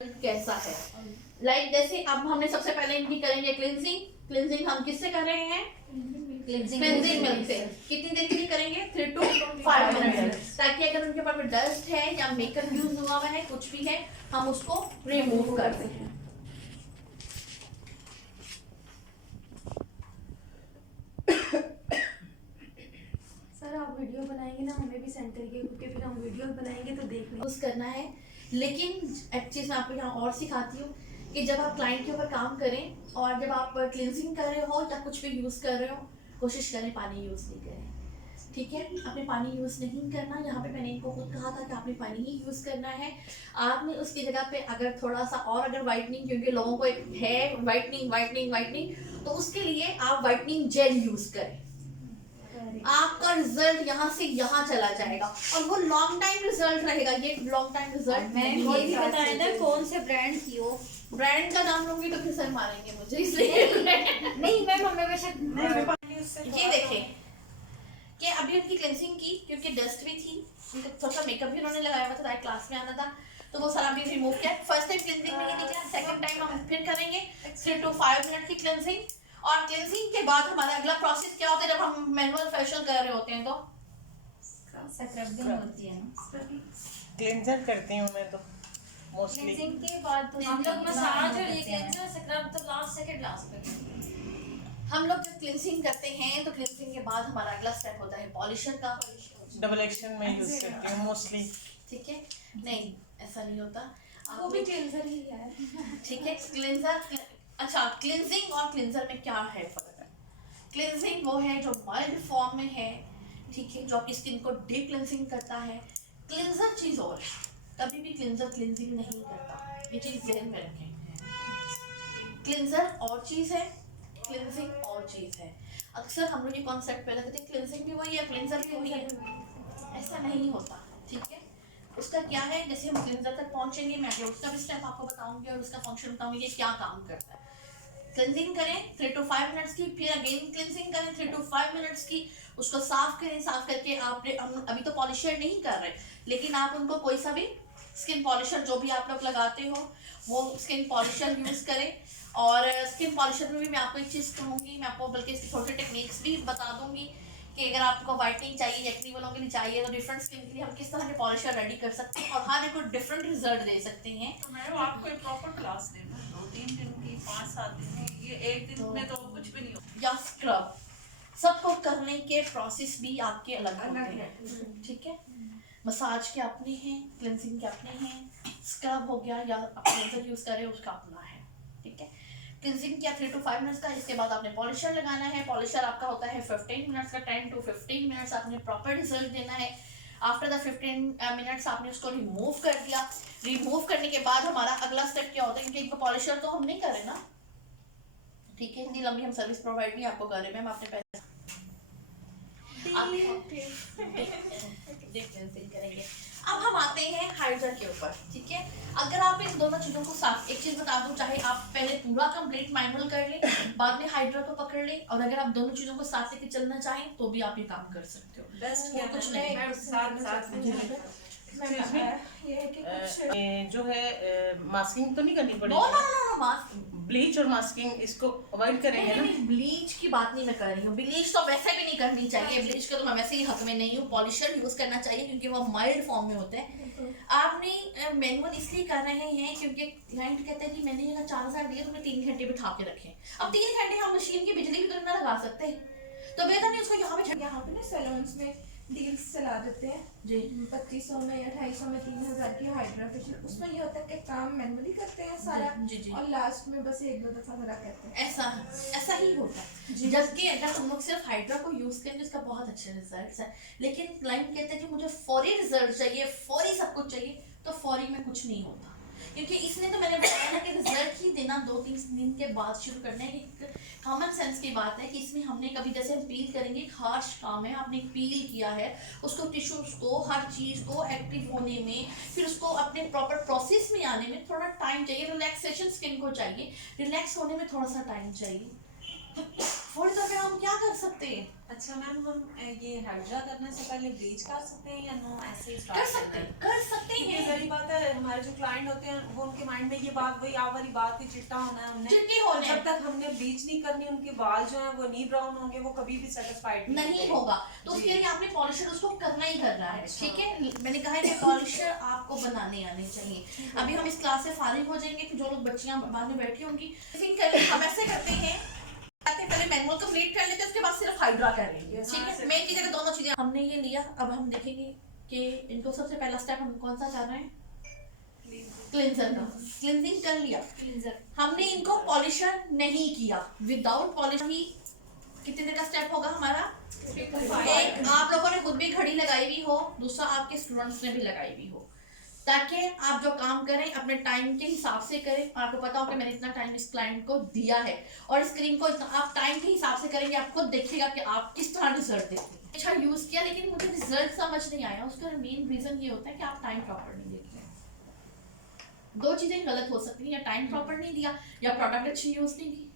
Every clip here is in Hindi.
कैसा है। जैसे अब हमने सबसे पहले इनकी करेंगे क्लिनजिंग हम किससे कर रहे हैं? क्लिनजिंग मिल्क से। कितनी देर के लिए करेंगे? 3 to 5 मिनट, ताकि अगर उनके ऊपर डस्ट है या मेकअप यूज हुआ हुआ है, कुछ भी है, हम उसको रिमूव कर दें। सर आप वीडियो बनाएंगे ना, हमें भी सेंड करिए, क्योंकि फिर हम वीडियो बनाएंगे तो देखने यूज करना है। लेकिन एक चीज मैं आपको यहाँ और सिखाती हूँ कि जब आप क्लाइंट के ऊपर काम करें और जब आप क्लिनजिंग कर रहे हो या कुछ भी यूज कर रहे हो, कोशिश करें पानी यूज नहीं करें। ठीक है, आपने पानी यूज नहीं करना। यहाँ पे मैंने इनको खुद कहा था कि आपने पानी ही यूज करना है। आपने उसकी जगह पे अगर थोड़ा सा और अगर वाइटनिंग, क्योंकि लोगों को एक है वाइटनिंग, तो उसके लिए आप वाइटनिंग जेल यूज करें। आपका रिजल्ट यहाँ से यहाँ चला जाएगा और वो लॉन्ग टाइम रिजल्ट रहेगा। ये लॉन्ग टाइम रिजल्ट नहीं बताया ना कौन से ब्रांड की हो। ब्रांड का नाम लूंगी तो फिर सर मारेंगे मुझे, इसलिए नहीं मैम हमें वैसे ये देखें कि अभी उनकी क्लेंसिंग की, क्योंकि डस्ट भी थी, उनका थोड़ा मेकअप भी उन्होंने लगाया हुआ था, क्लास में आना था, तो वो सारा भी रिमूव किया। फर्स्ट टाइम क्लेंसिंग नहीं निकला, सेकंड टाइम हम फिर करेंगे 3 to 5 मिनट की क्लेंसिंग। और क्लेंसिंग के बाद हमारा अगला प्रोसेस क्या होता है? जब हम मैनुअल फेशियल कर रहे होते हैं तो स्क्रबिंग होती है ना, क्लेंजर करती हूँ मैं तो मोस्टली। क्लींजिंग के बाद तो हम लोग मसाज और ये क्लेंजर स्क्रब तो लास्ट पे हम लोग जब क्लिनजिंग करते हैं तो क्लिनजिंग के बाद हमारा अगला स्टेप होता है पॉलिशर का। डबल एक्शन में यूज करती हूँ मोस्टली। ठीक है, नहीं ऐसा नहीं होता, वो भी क्लेंजर ही है। ठीक है। क्लिनजर, अच्छा क्लिनजिंग और क्लिनजर में क्या है फर्क? क्लिनजिंग वो है जो माइल्ड फॉर्म में है, ठीक है, जो आपकी स्किन को डीप क्लिनजिंग करता है। क्लिनजर चीज और है, कभी भी क्लिनजर क्लिनजिंग नहीं करता, ये चीज ध्यान में रखें। क्लिनजर और चीज है, क्लिनजिंग और चीज है। अक्सर हम लोग ये कॉन्सेप्ट पहले कहते हैं क्लिनजिंग भी वही है, क्लिनजर भी वही है, ऐसा नहीं होता। ठीक है, उसका क्या है, जैसे हम क्लिनजर तक पहुंचेंगे, मैं आगे उसका भी स्टेप आपको बताऊंगी और उसका फंक्शन बताऊंगी कि क्या काम करता है। क्लिनजिंग करें 3 to 5 मिनट्स की, फिर अगेन क्लिनजिंग करें 3 to 5 मिनट्स की, उसको साफ करें। साफ करके आपने अभी तो पॉलिशर नहीं कर रहे, लेकिन आप उनको कोई सा भी स्किन पॉलिशर जो भी आप लोग लगाते हो वो स्किन पॉलिशर यूज करें। और स्किन पॉलिशर में भी मैं आपको एक चीज़ कहूँगी, मैं आपको बल्कि इसकी छोटे टेक्निक्स भी बता दूंगी कि अगर आपको वाइटनिंग चाहिए, एक्ने वालों के लिए चाहिए, तो डिफरेंट स्किन के लिए हम किस तरह के पॉलिशर रेडी कर सकते हैं और हर एक को डिफरेंट रिजल्ट दे सकते हैं। तो मैडम आपको एक प्रॉपर क्लास देना, 2-3 दिन की, 5-7 दिन की, ये एक दिन में तो कुछ भी नहीं होता। या स्क्रब, सबको करने के प्रोसेस भी आपके अलग होते हैं। ठीक है, मसाज के अपने हैं, क्लेंजिंग के अपने हैं, स्क्रब हो गया या आप क्लेंजर यूज करें उसका अपना है। ठीक है, क्लेंजिंग किया 3 to 5 मिनट्स का, इसके बाद आपने पॉलिशर लगाना है। पॉलिशर आपका होता है 15 मिनट्स का, 10 to 15 मिनट्स आपने प्रॉपर रिजल्ट देना है। आफ्टर द 15 मिनट्स आपने उसको रिमूव कर दिया। रिमूव करने के बाद हमारा अगला स्टेप क्या होता है, क्योंकि पॉलिशर तो हम नहीं कर रहे ना, ठीक है, इतनी लंबी हम सर्विस प्रोवाइड नहीं आपको कर रहे, मैम आपने पहले करेंगे। अब हम आते हैं हाइड्रा के ऊपर। ठीक है, अगर आप इन दोनों चीजों को साथ, एक चीज बता दूं, चाहे आप पहले पूरा कंप्लीट मैनुअल कर लें, बाद में हाइड्रा को पकड़ लें, और अगर आप दोनों चीजों को साथ लेके चलना चाहें तो भी आप ये काम कर सकते हो। बेस्ट वो कुछ नहीं, मैम साथ में ये जो है मास्किंग तो नहीं करनी नो पड़ेगी? नो नो मास्क, ब्लीच और मास्किंग इसको अवॉइड करेंगे ना? ब्लीच की बात नहीं मैं कर रही हूँ, ब्लीच तो वैसे भी नहीं करनी चाहिए, ब्लीच का तो मैं वैसे ही हक में नहीं हूँ। पॉलिशर यूज करना चाहिए क्योंकि वो माइल्ड फॉर्म में होते हैं। आपने मैनुअल इसलिए कर रहे हैं क्योंकि क्लाइंट कहते हैं कि मैंने अगर 4,000 दिए तो मैं 3 घंटे बिठा के रखें। अब 3 घंटे हम मशीन की बिजली भी तो ना लगा सकते, तो बेहतर नहीं उसको यहाँ पे ना सैलून्स में डील्स चला देते हैं जी 2500 में या 250 में 3000 की हाइड्रा फेशियल। उसमें ये होता है कि काम मैनुअली करते हैं सारा, जी। और लास्ट में बस 1-2 दफा जरा कहते हैं। ऐसा ही होता है। जबकि अगर हम लोग सिर्फ हाइड्रा को यूज करेंगे उसका बहुत अच्छे रिजल्ट्स है, लेकिन क्लाइंट कहते हैं कि मुझे फौरी रिजल्ट चाहिए, फौरी सब कुछ चाहिए, तो फौरी में कुछ नहीं होता। क्योंकि इसने तो मैंने बताया ना कि रिजल्ट ही देना 2-3 दिन के बाद शुरू करना है। कि कॉमन सेंस की बात है कि इसमें हमने कभी, जैसे हम पील करेंगे, खास काम है, आपने पील किया है, उसको टिश्यूज को, हर चीज़ को एक्टिव होने में, फिर उसको अपने प्रॉपर प्रोसेस में आने में थोड़ा टाइम चाहिए। रिलैक्सेशन स्किन को चाहिए, रिलैक्स होने में थोड़ा सा टाइम चाहिए। अफोर्ड तो फिर हम क्या कर सकते हैं? अच्छा मैम, हम ये हाइड्रा करने से पहले ब्लीच कर सकते हैं या नो ऐसे ही कर स्टार्ट सकते हैं, कर सकते ये हैं। सारी बात है, हमारे जो क्लाइंट होते हैं वो उनके माइंड में ये बात वही आप वाली बात की चिट्टा होना है हमने, चिट्टे होने जब तक हमने ब्लीच नहीं करनी उनके बाल जो है वो नहीं ब्राउन होंगे वो कभी भी सेटिस्फाइड नहीं होगा। तो उसके लिए आपने पॉलिशर उसको करना ही करना है, ठीक है। मैंने कहा है कि पॉलिशर आपको बनाने आने चाहिए। अभी हम इस क्लास से फारिग हो जाएंगे तो जो लोग बच्चियां बाद में बैठी होंगी, हम ऐसे करते हैं, पहले मैनुअल कंप्लीट कर लेते हैं, उसके बाद सिर्फ हाइड्रा करेंगे, ठीक है। मेन चीज है दोनों चीजें हमने ये लिया। अब हम देखेंगे कि इनको सबसे पहला स्टेप हम कौन सा चाह रहे हैं, क्लिंजर का। क्लिंजिंग कर लिया, क्लींजर हमने इनको पॉलिशर नहीं किया। विदाउट पॉलिश ही कितने देर का स्टेप होगा हमारा? एक आप लोगों ने खुद भी घड़ी लगाई हुई हो, दूसरा आपके स्टूडेंट्स ने भी लगाई हुई हो, ताकि आप जो काम करें अपने टाइम के हिसाब से करें। आपको पता हो कि मैंने इतना टाइम इस क्लाइंट को दिया है, और इस क्रीम को आप टाइम के हिसाब से करेंगे, आप खुद देखिएगा कि आप किस तरह रिजल्ट देते हैं। अच्छा यूज किया लेकिन मुझे रिजल्ट समझ नहीं आया, उसका मेन रीजन ये होता है कि आप टाइम प्रॉपर नहीं देते हैं। दो चीजें गलत हो सकती हैं, या टाइम प्रॉपर नहीं दिया या प्रोडक्ट अच्छी यूज नहीं की।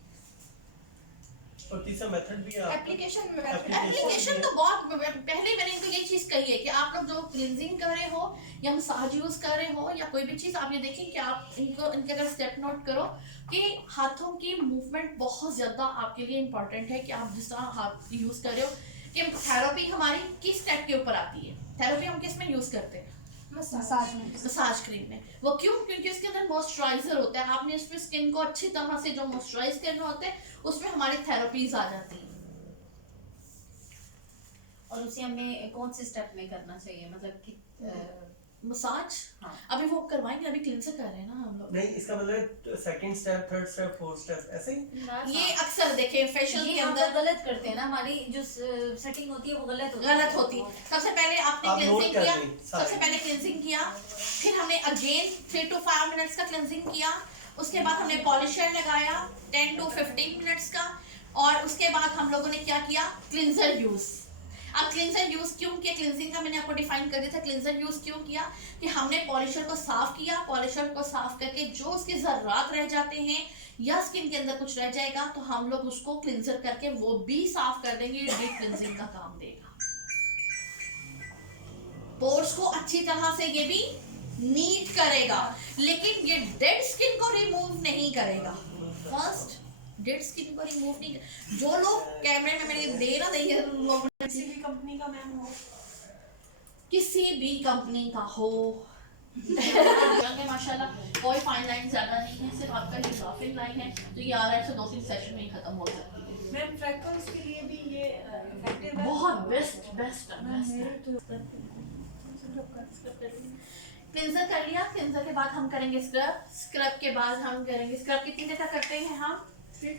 और तीसरा मेथड भी है एप्लीकेशन एप्लीकेशन तो बहुत पहले मैंने इनको ये चीज कही है कि आप लोग जो क्लींजिंग कर रहे हो या मसाज यूज कर रहे हो या कोई भी चीज, आप ये देखें कि आप इनको इनके अगर स्टेप नोट करो कि हाथों की मूवमेंट बहुत ज्यादा आपके लिए इंपॉर्टेंट है। कि आप जिस तरह हाथ यूज कर रहे हो, कि थेरेपी हमारी किस स्टेप के ऊपर आती है। थेरेपी हम किस में यूज करते हैं? मसाज में। मसाज क्रीम में। वो क्यों? क्योंकि उसके अंदर मॉइस्चराइजर होता है। आपने इसमें स्किन को अच्छी तरह से जो मॉइस्चराइज करना होता है, उसमें हमारी थेरेपीज आ जाती हैं। और उसे हमें कौन से स्टेप में करना चाहिए, मतलब कि मसाज हाँ। अभी वो करवाएंगे, अभी क्लींजर कर रहे हैं ना हम लोग। नहीं, इसका मतलब second step, third step, fourth step ऐसे ही। ये अक्सर देखें फेशियल ये के हम अंदर लोग गलत करते हैं ना, हमारी जो सेटिंग होती है वो गलत होती है। सबसे पहले आपने आप नोट क्लींजिंग कर किया, लें सारे। सबसे पहले क्लींजिंग किया, फिर हमने अगेन 3 to 5 मिनट्स का क्लींजिंग किया, उसके बाद हमने पॉलिशर लगाया 10 to 15 मिनट्स का, और उसके बाद हम लोगों ने क्या किया? Cleanser use. अब क्लींजर यूज क्यों किया? क्लींजिंग का मैंने आपको डिफाइन कर दिया था। क्लींजर यूज क्यों किया कि हमने पॉलिशर को साफ किया, पॉलिशर को साफ करके जो उसके जर्रात रह जाते हैं या स्किन के अंदर कुछ रह जाएगा तो हम लोग उसको क्लींजर करके वो भी साफ कर देंगे। डीप क्लींजिंग का काम देगा, पोर्स को अच्छी तरह से ये भी नीट करेगा, लेकिन ये डेड स्किन को रिमूव नहीं करेगा। फर्स्ट डेड स्किन को रिमूव नहीं कर। जो लोग कैमरे में मैंने दे ना देंगे लोग, किसी भी कंपनी का मैम हो, किसी भी कंपनी का हो माशाल्लाह कोई फाइन लाइन ज्यादा नहीं है, सिर्फ आपका ये ग्राफिक लाइन है तो ये आ रहा है 2-3 सेशन में ही खत्म हो सकती है। मैम फ्रेकल्स के लिए भी ये इफेक्टिव है। बहुत बेस्ट क्लींजर कर लिया। क्लींजर के बाद हम करेंगे स्क्रब। स्क्रब के बाद हम करेंगे स्क्रब कितनी देर तक करते हैं हम? 3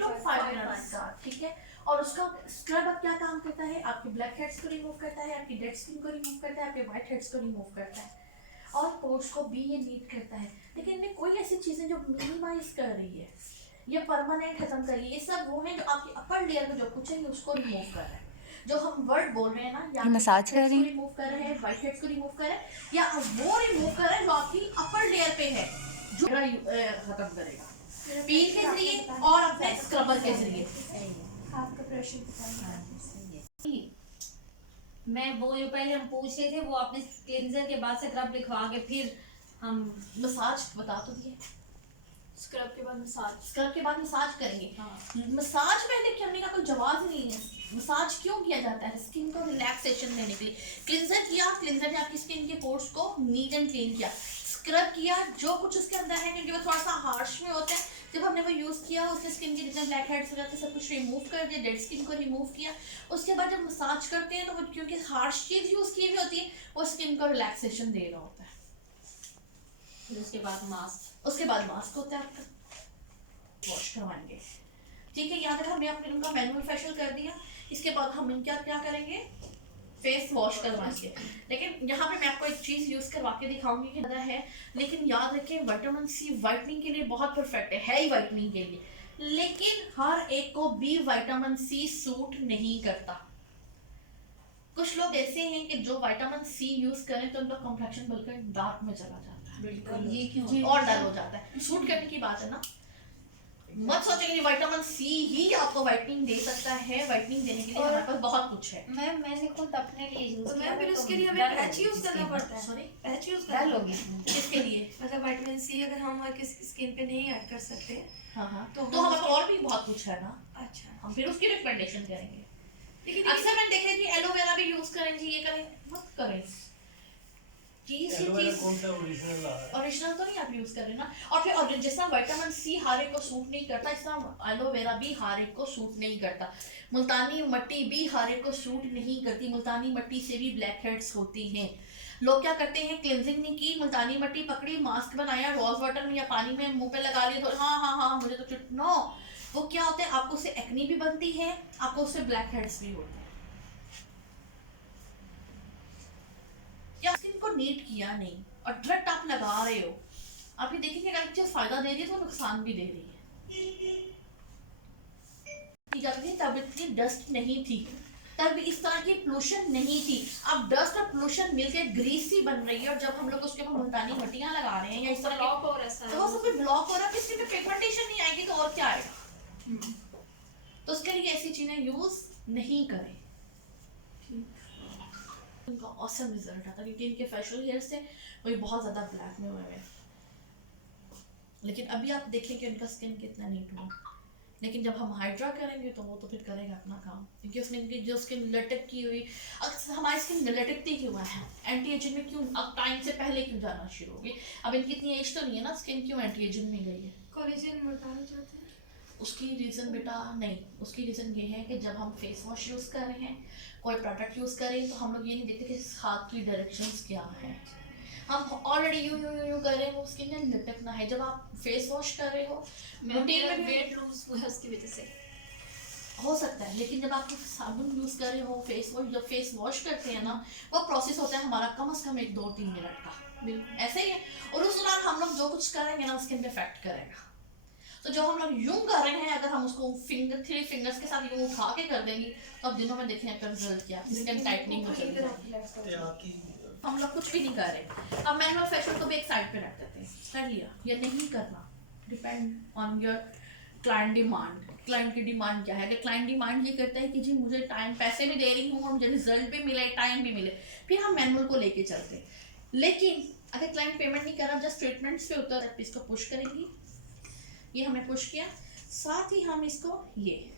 to 5 मिनट्स का, ठीक है। और उसका स्क्रब अब क्या काम करता है? आपके ब्लैक हेड्स को रिमूव करता है, आपकी डेड स्किन को रिमूव करता है, आपके व्हाइट हेड्स को रिमूव करता है, और पोर्स को भी ये नीट करता है। लेकिन इनमें कोई ऐसी चीजें जो मिनिमाइज कर रही है, ये परमानेंट खत्म कर रही है, ये सब वो है जो आपकी अपर लेयर में जो कुछ है उसको रिमूव कर रहा है। जो हम वर्ड बोल रहे हैं ना, या मसाज कर रही रिमूव कर रहे हैं, व्हाइट हेड्स को रिमूव कर रहे हैं, या वो रिमूव कर रहे हैं जो आपकी अपर लेयर पे है, जो खत्म करेगा पील के जरिए और अपने स्क्रबर के जरिए। आपका प्रेशर बताइए। मैं वो जो पहले हम पूछ रहे थे वो आपने क्लींजर के बाद स्क्रब लिखवा के फिर हम मसाज बता तो दिए। स्क्रब के बाद मसाज। स्क्रब के बाद मसाज करेंगे। हाँ। मसाज पहले करने का कोई जवाब ही नहीं है। मसाज क्यों किया जाता है? स्किन को रिलैक्सेशन देने के लिए। क्लींजर किया, क्लींजर ने आपकी स्किन के पोर्स को नीट एंड क्लीन किया। स्क्रब किया, जो कुछ उसके अंदर है क्योंकि वो थोड़ा सा हार्श में होता है, जब हमने वो यूज किया उसके स्किन के जितने ब्लैक हेड्स रहते सब कुछ रिमूव कर दिया, डेड स्किन को रिमूव किया। उसके बाद जब मसाज करते हैं तो वो क्योंकि हार्श चीज यूज की हुई होती है, वो स्किन को रिलैक्सेशन दे रहा होता है। फिर उसके बाद मास्क। उसके बाद मास्क होता है आपका, वॉश करवाएंगे, ठीक है। यहाँ तक हमने अपने उनका मैनुअल फेशियल कर दिया। इसके बाद हम इनका क्या करेंगे? फेस वॉश करवाएंगे। लेकिन यहाँ पे मैं आपको एक चीज यूज करवा के दिखाऊंगी कि ज्यादा है, लेकिन याद रखें विटामिन सी वाइटनिंग के लिए बहुत परफेक्ट है ही वाइटनिंग के लिए, लेकिन हर एक को भी विटामिन सी सूट नहीं करता। कुछ लोग ऐसे हैं कि जो विटामिन सी यूज करें तो उनका कॉम्प्लेक्शन बल्कि डार्क में चला जाता है। बिल्कुल, ये क्यों? और डल हो जाता है। सूट करने की बात है ना, मत सोचें कि विटामिन सी ही आपको वाइटनिंग दे सकता है। वाइटनिंग देने के लिए और- हमारे पास बहुत कुछ है। मैंने खुद अपने लिए यूज तो किया। मैम फिर तो उसके लिए हमें डल पैच होगी यूज करना skin। पड़ता है। सॉरी, पैच यूज डल करना होगी। किसके लिए? मतलब विटामिन सी अगर हम किसी स्किन पे नहीं ऐड कर सकते हाँ हाँ, तो तो हमारे पास और भी बहुत कुछ है ना, अच्छा। हम फिर उसकी रिकमेंडेशन करेंगे। लेकिन अक्सर मैंने देखा है कि एलोवेरा भी यूज करें जी, ये करें, मत करें। चीज एलोवेरा कौन सा ओरिजिनल आ रहा है? ओरिजिनल तो नहीं आप यूज कर रहे ना। और फिर और जिस तरह विटामिन सी हर एक को सूट नहीं करता, इस तरह एलोवेरा भी हर एक को सूट नहीं करता। मुल्तानी मट्टी भी हर एक को सूट नहीं करती। मुल्तानी मट्टी से भी ब्लैक हेड्स होती हैं। लोग क्या करते हैं, क्लिनजिंग नहीं की, मुल्तानी मट्टी पकड़ी, मास्क बनाया, रोज वाटर में या पानी में मुंह पे लगा लिया, तो हाँ हाँ हाँ मुझे तो नो, वो क्या होता है, आपको उससे एक्नी भी बनती है, आपको उससे ब्लैक हेड्स भी होते हैं। या स्किन को नीट किया नहीं और डायरेक्ट आप लगा रहे हो, आप ये देखेंगे अगर एक चीज फायदा दे रही है तो नुकसान भी दे रही है। तब इतनी डस्ट नहीं थी, तब इस तरह की पोल्यूशन नहीं थी। अब डस्ट और पोल्यूशन मिलकर ग्रीस सी बन रही है, और जब हम लोग उसके ऊपर मुल्तानी मट्टियां लगा रहे हैं या इस तरह ब्लॉक हो रहा तो वो सब भी ब्लॉक हो रहा है, इसके पिगमेंटेशन नहीं आएगी तो और क्या आएगा। तो उसके लिए ऐसी चीजें यूज नहीं करें। उनका ऑसम रिजल्ट आता है क्योंकि इनके फेशियल हेयर्स थे वही बहुत ज़्यादा ब्लैक में हुए हैं, लेकिन अभी आप देखें कि उनका स्किन कितना नीट हुआ। लेकिन जब हम हाइड्रा करेंगे तो वो तो फिर करेगा अपना काम, क्योंकि उसने इनकी जो स्किन लटक की हुई, अक्सर हमारी स्किन लटकती क्यों है, एंटी एजिंग में क्यों अब टाइम से पहले क्यों जाना शुरू हो गई। अब इनकी इतनी एज तो नहीं है ना, स्किन क्यों एंटी एजिंग में गई है। कोलेजन मुल्तान चाहते हैं। उसकी रीज़न बेटा नहीं, उसकी रीज़न ये है कि जब हम फेस वॉश यूज़ कर रहे हैं, कोई प्रोडक्ट यूज़ करें, तो हम लोग ये नहीं देखते कि हाथ की डायरेक्शंस क्या हैं। हम ऑलरेडी यूं यूं यूं कर रहे हैं, वो स्किन ने लटकना है। जब आप फेस वॉश कर रहे हो, रूटीन में भी वेट लूज हुआ है उसकी वजह से। हो सकता है, लेकिन जब आप साबुन यूज़ कर रहे हो, फेस वॉश जब फेस वॉश करते हैं ना, वो प्रोसेस होता है हमारा कम से कम 1-2-3 मिनट का, बिल्कुल ऐसे ही है। और उस दौरान हम लोग जो कुछ करेंगे ना, स्किन पे इफेक्ट करेगा। तो जो हम लोग यूं कर रहे हैं, अगर हम उसको 3 फिंगर्स के साथ यूं उठा के कर देंगे, तो अब दिनों में देखें आपका रिजल्ट क्या, स्किन टाइटनिंग हो जाएगी। या कि हम लोग कुछ भी नहीं कर रहे। अब मैनुअल फेशियल को भी एक साइड पे रख देते हैं, कर लिया या नहीं करना, depend on your client demand. Client की डिमांड क्या है? अगर क्लाइंट डिमांड ये करता है कि जी मुझे टाइम, पैसे भी दे रही हूँ और मुझे रिजल्ट भी मिले, टाइम भी मिले, फिर हम मैनुअल को लेके चलते हैं। लेकिन अगर क्लाइंट पेमेंट नहीं कर रहा, जस्ट ट्रीटमेंट्स पे उतर, इसको पुश करेंगी, ये हमने पुश किया, साथ ही हम इसको ये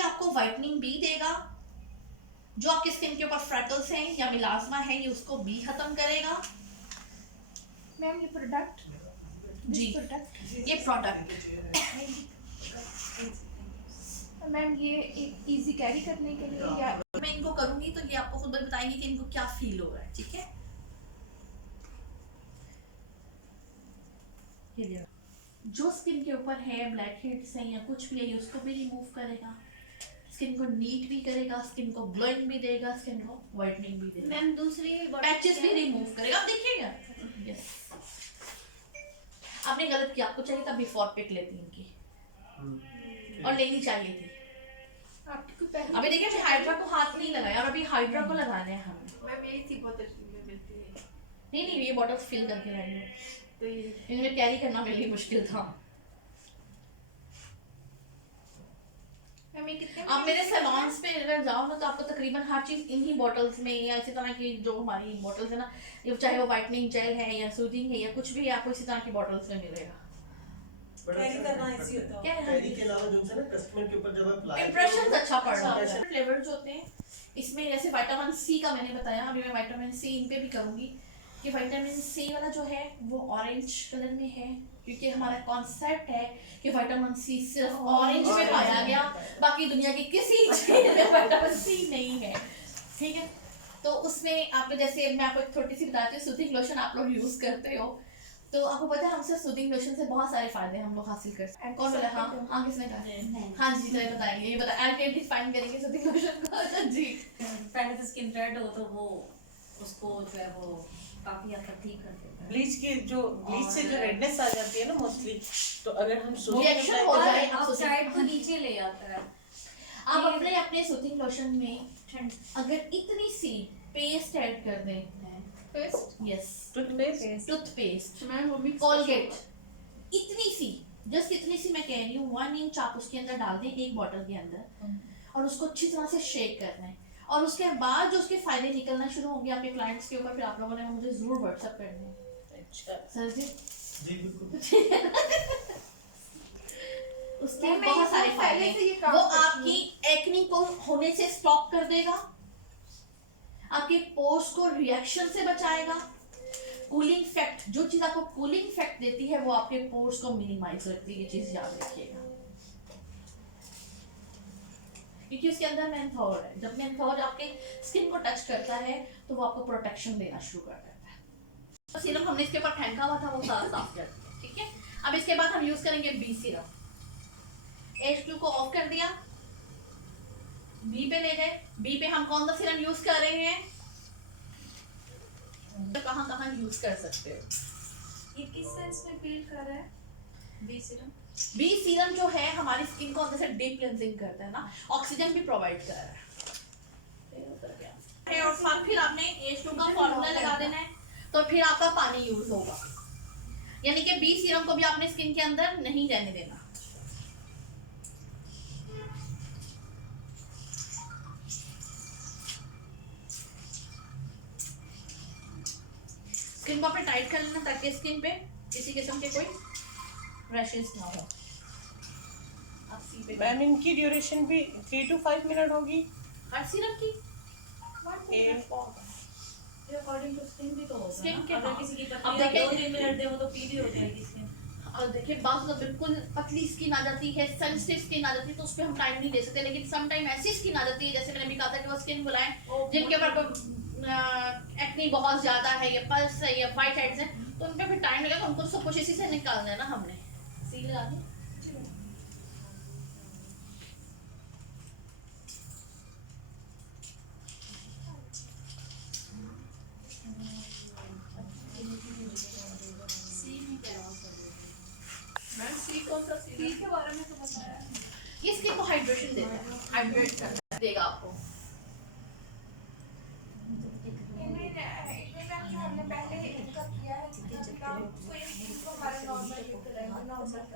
आपको वाइटनिंग भी देगा, जो आपके स्किन के ऊपर फ्रैकल्स हैं या मिलाजमा है, ये उसको भी खत्म करेगा। मैम ये प्रोडक्ट जी, ये प्रोडक्ट मैम ये इजी कैरी करने के लिए या मैं इनको करूंगी तो ये आपको खुद बताएंगे कि इनको क्या फील हो रहा है, ठीक है। ये लिया, जो स्किन के ऊपर है ब्लैक हेड्स हैं या कुछ भी है, ये उसको भी रिमूव करेगा, स्किन को नीट भी करेगा, स्किन को ग्लोइंग भी देगा, स्किन को वाइटनिंग भी देगा, मैम दूसरी पैचेस भी रिमूव करेगा। आप देखिएगा, यस आपने गलत किया, आपको चाहिए था बिफोर पिक लेती इनकी, और लेनी चाहिए थी। आपकी कोई पहले अभी देखिए, हाइड्रा को हाथ नहीं लगाया और अभी हाइड्रा को लगाने हैं हमें। मैम यही थी बोतल में मिलती है, नहीं ये बॉटल्स फिल करके रही है, तो ये इन्हें कैरी करना मेरे लिए मुश्किल था। मैम ये कितने आप मेरे सैलून्स पे अगर जाओ ना, तो आपको तकरीबन हर चीज़ इन्हीं बॉटल्स में या इसी तरह की जो हमारी बॉटल्स है ना, ये चाहे वो वाइटनिंग जेल है या सूदिंग है या कुछ भी है, आपको इसी तरह की बॉटल्स में मिलेगा। कैरी करना इजी होता है। क्या है, कैरी के अलावा जो है ना कस्टमर के ऊपर जब आप अप्लाई इम्प्रेशन अच्छा पड़ रहा है। फ्लेवर्स होते हैं इसमें, जैसे विटामिन सी का मैंने बताया, अभी मैं विटामिन सी इन पे भी करूँगी कि विटामिन सी वाला जो है वो ऑरेंज कलर में है, क्योंकि हमारा कॉन्सेप्ट है कि विटामिन सी सिर्फ ऑरेंज में पाया गया, बाकी दुनिया की किसी चीज में विटामिन सी नहीं है, ठीक है। तो उसमें आप जैसे मैं आपको एक छोटी सी बताती हूँ, सूदिंग लोशन आप लोग यूज़ करते हो, तो आपको पता है हमसे सूदिंग लोशन से बहुत सारे फायदे हम लोग हासिल कर सकते हैं। कौन बोला? हाँ किसने कहा? हाँ जी जरा बताइए, ये बताइए डिफाइन करेंगे सूदिंग लोशन को। अच्छा जी, पहले तो स्किन रेड हो तो वो उसको जो है वो काफी हद तक ठीक कर देता है। ब्लीच की जो ब्लीच से जो रेडनेस आ जाती है ना मोस्टली, तो अगर हम रिएक्शन हो और जाए अपसाइड को नीचे ले आता है। आप अपने अपने सूथिंग लोशन में अगर इतनी सी पेस्ट ऐड कर दें, paste yes, toothpaste toothpaste, ma'am वो मिक्स कोलगेट, इतनी सी, जस्ट इतनी सी मैं कह रही हूँ, 1 इंच आप उसके अंदर डाल दें एक बॉटल के अंदर, और उसको अच्छी तरह से शेक करना है, और उसके बाद जो उसके फायदे निकलना शुरू होंगे आपके क्लाइंट्स के ऊपर, फिर आप लोगों ने मुझे जरूर व्हाट्सएप करने हैं। अच्छा सर जी जी बिल्कुल। उसके मैम, बहुत सारे मैंने फायदे पहले से ये हैं। काम वो करती आपकी एक्नी को होने से स्टॉप कर देगा, आपके पोर्स को रिएक्शन से बचाएगा, कूलिंग इफेक्ट, जो चीज आपको कूलिंग इफेक्ट देती है वो आपके पोर्स को मिनिमाइज करती है, ये चीज याद रखिएगा, क्योंकि उसके अंदर मेंथोल है। जब मेंथोल आपके स्किन को टच करता है तो वो आपको प्रोटेक्शन देना शुरू कर देता है। तो सीरम हमने इसके ऊपर फेंका हुआ था, वो सारा साफ कर दिया, ठीक है। अब इसके बाद हम यूज करेंगे बी सीरम। H2 को ऑफ कर दिया, बी पे ले गए। बी पे हम कौन सा सीरम यूज कर रहे हैं, तो कहाँ कहाँ यूज कर सकते हो। ये किस सेंस में फील कर रहा है बी सीरम? बी सीरम जो है हमारी स्किन को अंदर से डीप क्लेंजिंग करता है ना, ऑक्सीजन भी प्रोवाइड कर रहा है। और साथ फिर आपने H2 का फॉर्मूला लगा देना है, तो फिर आपका पानी यूज होगा, यानी कि बी सीरम को भी आपने स्किन के अंदर नहीं रहने देना। स्किन को आपने टाइट कर लेना ताकि स्किन पे किसी किस्म के कोई रैशेस ना हो। अब सी पे मैम इनकी ड्यूरेशन भी 3 to 5 मिनट होगी। हर सीरम की अकॉर्डिंग टू स्किन भी तो होगा स्किन के अगर किसी की अब पतली है, देखिए- 2-3 मिनट दे वो तो पीली हो जाएगी स्किन। और देखिए बात तो बिल्कुल पतली स्किन आ जाती है, सेंसिटिव स्किन आ जाती है, तो उस पर हम टाइम नहीं दे सकते, लेकिन सम टाइम ऐसी स्किन आ जाती है, जैसे मैंने भी कहा था कि वो स्किन बुलाएं जिनके ऊपर एक्नी बहुत ज्यादा है या पल्स है या वाइट हेड्स है, तो उन पे फिर टाइम लगेगा, उनको सब कुछ इसी से निकालना है ना हमने। सील लगा दी। मैम सी कौन सा सी सी के बारे में तो बताया ये स्किन को हाइड्रेशन देता है, हाइड्रेट करता देगा आपको।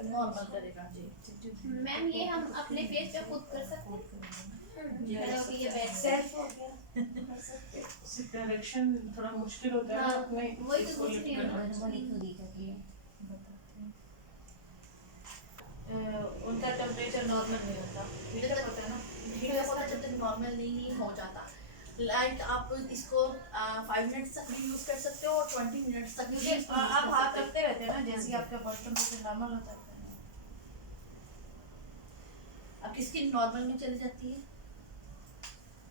नॉर्मल करेगा जी। मैम ये हम अपने फेस पे खुद कर सकते हैं? मतलब ये सेल्फ हो गया डायरेक्शन थोड़ा मुश्किल होता है ना हाँ, अपने वही तो इसको पूछ रही लिखना। हूँ। उनका टेम्परेचर नॉर्मल नहीं होता, मुझे तो पता है ना। हीट होता जब तक नॉर्मल नहीं हो जाता, लाइक आप इसको 5 मिनट्स तक भी यूज कर सकते हो और 20 मिनट्स तक भी क्योंकि use कर आप हाथ सकते हो। रखते रहते हैं ना, जैसे ही आपका बॉडी टेम्परेचर नॉर्मल होता है आपकी स्किन नॉर्मल में चली जाती है,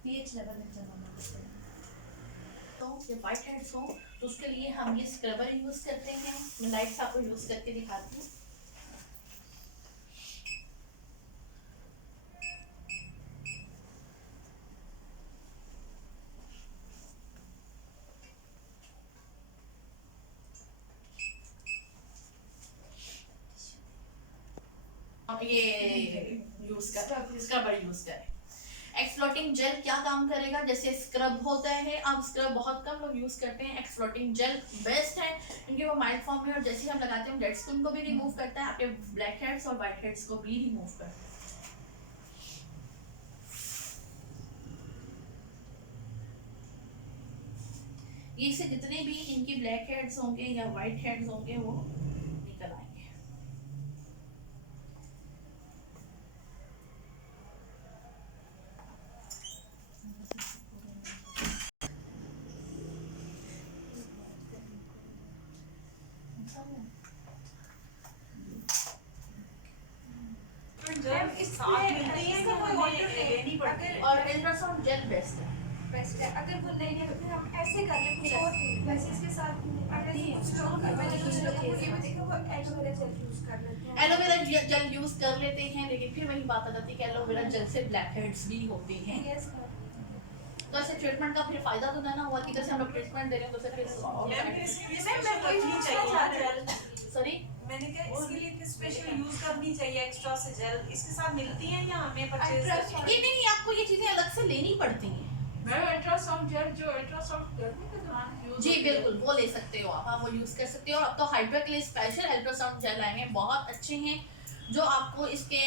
पीएच लेवल में चला जाता है। तो ये वाइट हेड्स हो तो उसके लिए हम ये स्क्रबर यूज करते हैं। मैं लाइट्स आपको यूज करके दिखाती हूँ। ये यूज कर स्क्रबर यूज करें। एक्सफ्लोटिंग जेल क्या काम करेगा, जैसे स्क्रब होता है, अब स्क्रब बहुत कम लोग यूज करते हैं, एक्सफ्लोटिंग जेल बेस्ट है क्योंकि वो माइल्ड फॉर्म में और जैसे ही हम लगाते हैं डेड स्किन को भी रिमूव करता है, आपके ब्लैक हेड्स और व्हाइट हेड्स को भी रिमूव करता है। ये से जितने भी इनकी ब्लैक हेड्स होंगे या व्हाइट हेड्स होंगे वो निकल आएंगे। जब इस साथ मिलती है कि हमें लेनी पड़ती है। और अल्ट्रासाउंड जेल बेस्ट है। बेस्ट है। अगर वो नहीं है तो फिर हम ऐसे कर लें कुछ और वैसे इसके साथ आती है कुछ लोग मैंने कुछ लोग ये भी देखा वो एलोवेरा जेल यूज कर लेते हैं। एलोवेरा जेल यूज कर लेते हैं, लेकिन फिर वही बात आ जाती है कि एलोवेरा जेल से ब्लैक हेड्स भी होते हैं। यस तो ऐसे ट्रीटमेंट का फिर फायदा तो ना हुआ कि जैसे हम लोग ट्रीटमेंट दे रहे हैं तो मैम फिर मैं वही पूछना चाह रही हूँ। सॉरी मैंने कहा इसके लिए स्पेशल यूज करनी चाहिए एक्स्ट्रा से जेल, इसके साथ मिलती है या हमें परचेज करनी ये नहीं, आपको ये चीजें अलग से लेनी पड़ती हैं। मैं अल्ट्रासाउंड जेल जो अल्ट्रासाउंड करने के दौरान यूज जी बिल्कुल, वो ले सकते हो आप, वो यूज कर सकते हो। अब तो हाइड्रा के लिए स्पेशल अल्ट्रासाउंड जेल आए हैं, बहुत अच्छे हैं, जो आपको इसके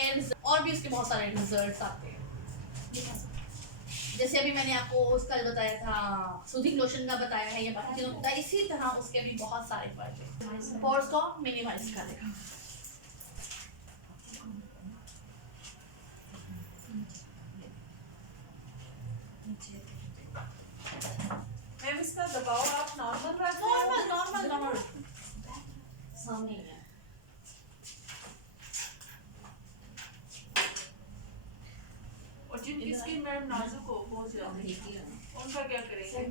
और भी उसके बहुत सारे रिजल्ट्स आते हैं। जैसे अभी मैंने आपको उसका बताया था, सूदिंग लोशन का बताया है, या बाकी चीजों का, इसी तरह उसके भी बहुत सारे फायदे हैं। पोर्स को मिनिमाइज करेगा। मैम इसका दबाव आप नॉर्मल रखते हो? नॉर्मल सामने है। और जिनकी स्किन मैम नाजुक हो बहुत ज्यादा, उनका क्या करेंगे?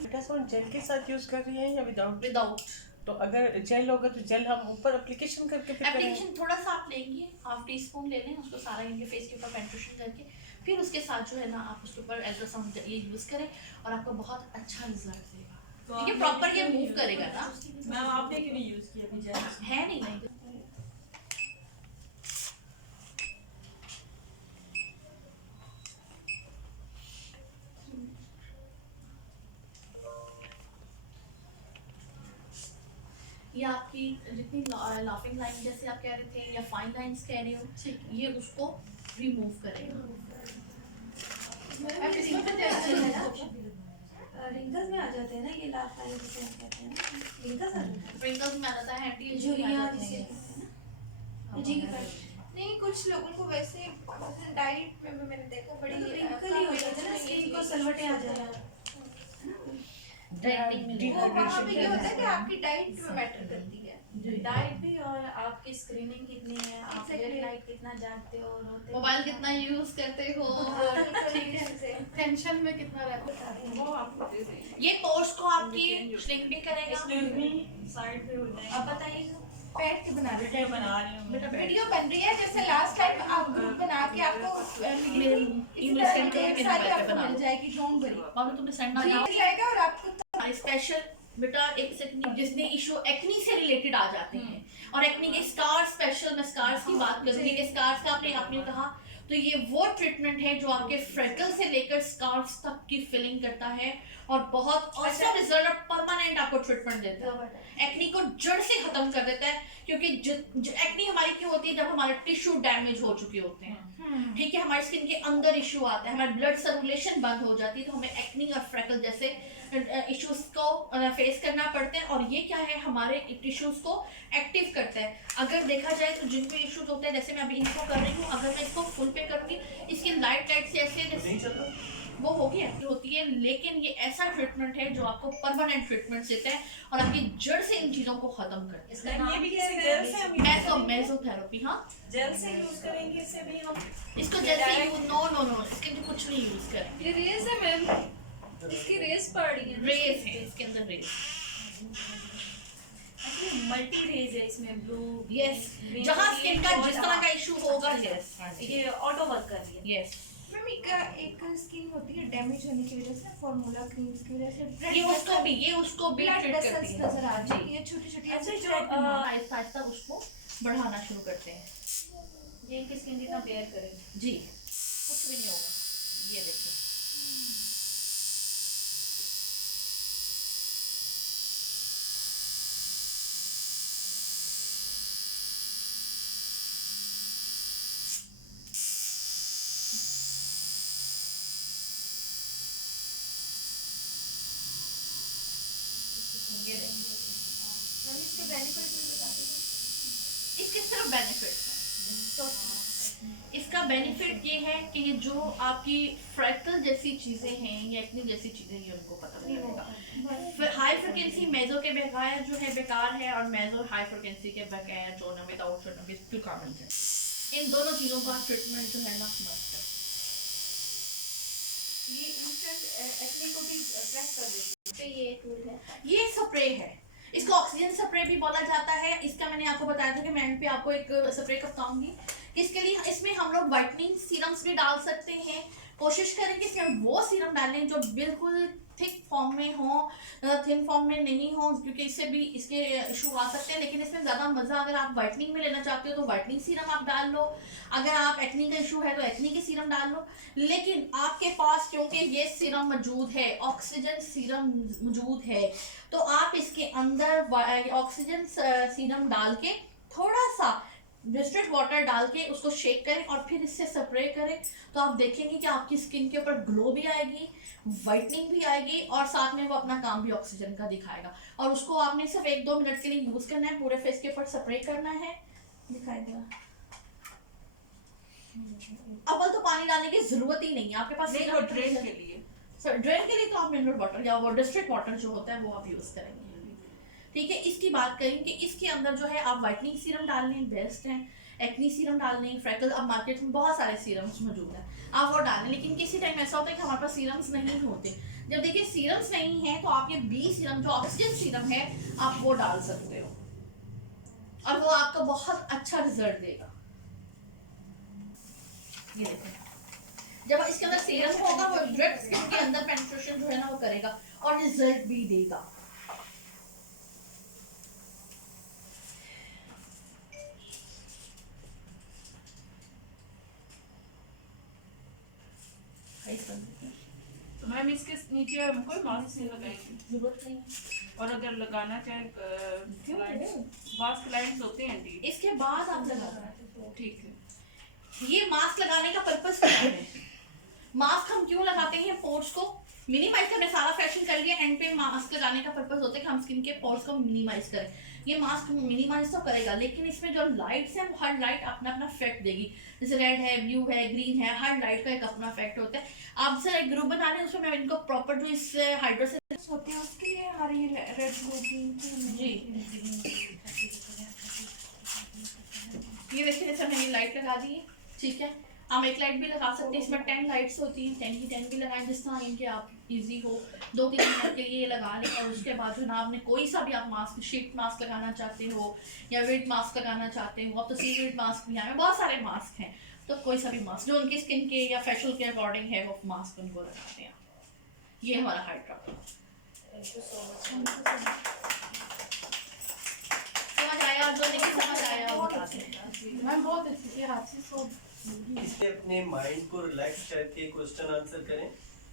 अल्ट्रासाउंड जेल के साथ यूज कर रही है या विदाउट? विदाउट तो अगर जेल होगा तो जेल हम ऊपर एप्लीकेशन करके फिर करेंगे? एप्लीकेशन थोड़ा सा आप लेंगे, हाफ टी स्पून ले लें, उसको सारा इनके फेस के ऊपर पेंट्रेशन करके, फिर उसके साथ जो है ना आप उसके ऊपर अल्ट्रासाउंड ये यूज करें और आपको बहुत अच्छा रिजल्ट देगा। ये प्रॉपर ये मूव करेगा ना। मैम आपने क्यों नहीं यूज किया अभी जेल? है नहीं ये आपकी जितनी लाफिंग लाइन जैसे आप कह रहे थे या फाइन लाइंस कह रहे हो, ये उसको रिमूव करेगा। रिंकल्स में आ जाते हैं ना ये लाफ वाले, जिसे हम कहते हैं ना रिंकल्स आ जाते हैं, रिंकल्स में आ जाता है, एंटी एजिंग में झुर्रियाँ आ जाती जिसे है। कहते हैं ना, एजिंग इफेक्ट। नहीं कुछ लोगों को वैसे डाइट में भी मैंने देखा बड़ी रिंकल ही हो जाते हैं ना, स्किन को सलवटें आ जाती हैं। वो वहाँ पे ये होता है कि आपकी डाइट मैटर करती है। डाइट भी और आपकी स्क्रीनिंग कितनी है, आप Exactly. लेट नाइट कितना जागते हो, रोते हो। मोबाइल कितना यूज करते हो, ठीक है। टेंशन में कितना रहते हो। वो आपको दे देंगे। ये पोर्स को आपकी श्रिंक भी करेगा। साइड पे हो जाएगा। अब बताइए पैर के बना रहे वीडियो बना रही हूँ मैं। वीडियो बन रही है, जैसे लास्ट टाइम आप ग्रुप बना के आपको इसी तरह send करके डिटेल सारी नंबर पे आपको बना मिल दो। जाएगी, डोंट वरी। मम्मी तुमने सेंड ठीक ना हो जाएगा और आपको स्पेशल बेटा एक सेकंड, जिसने इशू एक्नी से रिलेटेड आ जाते हैं, और एक्नी के स्कार्स, स्पेशल मैं स्कार्स की बात करूंगी कि स्कार्स का आपने कहा, तो ये वो ट्रीटमेंट है जो आपके फ्रेकल से लेकर स्कार्स तक की फिलिंग करता है और बहुत अच्छा रिजल्ट और परमानेंट आपको ट्रीटमेंट देता है। एक्नी को जड़ से खत्म कर देता है, क्योंकि एक्नी हमारी क्यों होती है? जब हमारे टिश्यू डैमेज हो चुके होते हैं, ठीक है, हमारी स्किन के अंदर इशू आता है, हमारी ब्लड सर्कुलेशन बंद हो जाती है, तो हमें एक्नी और फ्रेकल जैसे इश्यूज को फेस करना पड़ते हैं। और ये क्या है, हमारे टिश्यूज को एक्टिव करता है। अगर देखा जाए तो जिन पे इश्यूज होते हैं, जैसे मैं अभी इनको कर रही हूँ, अगर मैं इसको फुल पे करूँगी, इसकी लाइट से ऐसे नहीं चल रहा? वो होगी एक्टिव होती है, लेकिन ये ऐसा ट्रीटमेंट है जो आपको परमानेंट ट्रीटमेंट देता है और आपकी जड़ से इन चीजों को खत्म कर देता इसका नाम ये भी क्या किसी है? जेल से हम है। मेसोथेरेपी, हाँ, जेल से यूज करेंगे इससे भी हम। इसको जैसे नो इसके लिए कुछ नहीं यूज करें। ये रेस है मैम, इसकी रेस पड़ रही है। रेस है इसके अंदर, रेस। मल्टी रेज है इसमें, ब्लू यस, जहाँ स्किन का जिस तरह का इशू होगा, यस ये ऑटो वर्क कर रही है। यस, मैम एक स्किन होती है डैमेज होने की वजह से, फार्मूला क्रीम्स की वजह से ये उसको भी ब्लड ट्रीट करती वेसल्स है। नजर आ जाती है, छोटी छोटी अच्छा, ऐसे जो, थ्रेड आहिस्ता आहिस्ता उसको बढ़ाना शुरू करते हैं। ये इनकी स्किन जितना बेयर करेगी। जी, कुछ भी नहीं होगा, ये देखिए। ये देखिए, इसके बेनिफिट भी बता दीजिए। इसके सिर्फ बेनिफिट्स हैं। इसका बेनिफिट ये है कि ये जो आपकी फ्रैक्टल जैसी चीजें हैं या एक्ने जैसी चीजें, ये उनको खत्म करेगा। फिर हाई फ्रिक्वेंसी मेजो के बकाया जो है बेकार है, और मेजो हाई फ्रिक्वेंसी के बकाया जो ना विदाउट बिल्कुल कामन है। इन दोनों चीजों का ट्रीटमेंट जो है ना मस्त है। ये इंस्टेंट एक्ने को भी ट्रैक कर देती है। ये टूल है, ये स्प्रे है, इसको ऑक्सीजन स्प्रे भी बोला जाता है। इसका मैंने आपको बताया था कि मैं एंड पे आपको एक स्प्रे बताऊंगी। इसके लिए इसमें हम लोग वाइटनिंग सीरम्स भी डाल सकते हैं, कोशिश करें कि इसमें वो सीरम डालें जो बिल्कुल थिक फॉर्म में हो, थिन फॉर्म में नहीं हो, क्योंकि इससे भी इसके इशू आ सकते हैं। लेकिन इसमें ज़्यादा मज़ा अगर आप वाइटनिंग में लेना चाहते हो तो वाइटनिंग सीरम आप डाल लो, अगर आप एक्नी का इशू है तो एक्नी की सीरम डाल लो। लेकिन आपके पास क्योंकि ये सीरम मौजूद है, ऑक्सीजन सीरम मौजूद है, तो आप इसके अंदर ऑक्सीजन सीरम डाल के थोड़ा सा डिस्टिल्ड वाटर डाल के उसको शेक करें और फिर इससे स्प्रे करें, तो आप देखेंगे कि आपकी स्किन के ऊपर ग्लो भी आएगी, वाइटनिंग भी आएगी और साथ में वो अपना काम भी ऑक्सीजन का दिखाएगा। और उसको आपने सिर्फ 1-2 मिनट के लिए यूज करना है, पूरे फेस के ऊपर स्प्रे करना है। दिखाई देगा। अव्वल तो पानी डालने की जरूरत ही नहीं है आपके पास, नहीं वो ड्रेन के लिए, सर ड्रेन के लिए तो आप मिनरल वाटर या वो डिस्ट्रिक्ट वाटर जो होता है वो आप यूज करेंगे। ठीक है, इसकी बात करें कि इसके अंदर जो है आप वाइटनिंग सीरम डाल लें, बेस्ट है। एक्नी सीरम डाल लें, फ्रैकल, अब मार्केट में बहुत सारे सीरम्स मौजूद हैं, आप वो डालें। लेकिन किसी टाइम ऐसा होता है कि हमारे पास सीरम्स नहीं होते। जब देखिए सीरम्स नहीं है तो आप ये बी सीरम जो ऑक्सीजन सीरम है आप वो डाल सकते हो और वो आपको बहुत अच्छा रिजल्ट देगा। ये देखें, जब इसके अंदर सीरम होगा वो डायरेक्ट स्किन के अंदर पेनिट्रेशन जो है ना वो करेगा और रिजल्ट भी देगा। तो मैम इसके नीचे हम कोई मास्क नहीं लगाएंगे, जरूरत नहीं है। और अगर लगाना चाहे मास्क क्लाइंट्स होते हैं डी, इसके बाद आप लगाना। ठीक है। ये मास्क लगाने का पर्पस क्या है? मास्क हम क्यों लगाते हैं? पोर्स को मिनिमाइज करने, सारा फैशन कर लिया, एंड पे मास्क लगाने का पर्पस होता है कि हम स्किन के पोर्स को मिनिमाइज करें। ये मास्क मिनिमाइज तो करेगा, लेकिन इसमें जो लाइट्स हैं हर लाइट अपना अपना इफेक्ट देगी। जैसे रेड है, ब्लू है, ग्रीन है, हर लाइट का एक अपना इफेक्ट होता है। आप सर एक ग्रुप बना रहे हैं, उसमें मैं इनको प्रॉपर जो इस हाइड्रोसेंस होती है उसके लिए हमारी रेड ब्लू ग्रीन जी ये देखिए, जैसे मैंने लाइट लगा दी है, ठीक है। हम एक लाइट भी लगा सकते हैं, इसमें 10 लाइट्स होती हैं, 10 की 10 भी लगाएं जिस तरह इनके आप इजी हो। 2-3 मिनट के लिए ये लगा लें और उसके बाद जो ना आपने कोई सा भी आप मास्क, शीट मास्क लगाना चाहते हो या वेट मास्क लगाना चाहते हो, अब तो सीवेट मास्क भी आए, बहुत सारे मास्क हैं, तो कोई सा भी मास्क जो उनकी स्किन के या फेशियल के अकॉर्डिंग है वो मास्क उनको लगाते हैं। ये हमारा हाइड्रा। समझ आया? जो नहीं समझ आया वो बता दें। मैम बहुत अच्छी से हाथ से सो इससे अपने माइंड को रिलैक्स करके क्वेश्चन आंसर करें।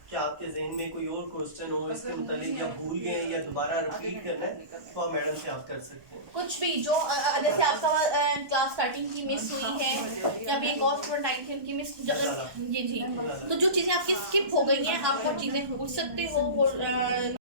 क्या आपके जहन में कोई और क्वेश्चन हो इसके मुतालिक, या भूल गए या दोबारा रिपीट करना है, तो आप मैडम से आप कर सकते हैं। कुछ भी जो जैसे आपका क्लास स्टार्टिंग की मिस हुई है या भी एक और स्टूडेंट 9th की मिस, जी जी, तो जो चीज़ें आपकी स्किप हो गई हैं आप वो चीज़ें पूछ सकते हो।